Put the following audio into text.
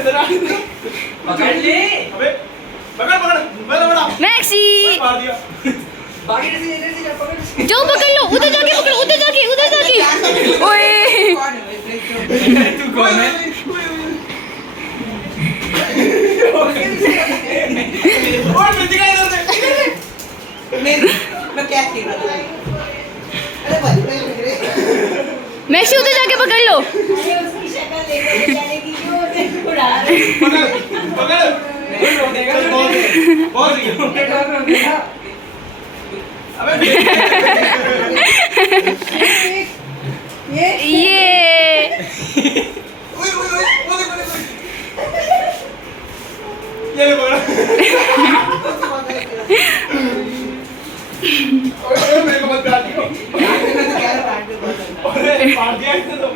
इधर आ पकड़ ले। अबे पकड़ पकड़ मेरा बड़ा मैक्सी मार दिया बाकी इधर से पकड़। जाओ पकड़ लो, उधर जाके पकड़ो, उधर जाके ओए तू कौन है? और मिर्ची का इधर से मैं क्या खेल रहा था? अरे भाई मैक्सी उधर जाके पकड़ लो। उसकी शक्ल लेकर जाने की क्यों उड़ा रहे? पकड़ पकड़ नहीं रोकेगा तो बहुत रोकेगा। अबे ये ये ओए ओए ओए वो देखो ये ले पकड़ ओए मेरे को मत डालियो अरे मार दिया इसने तो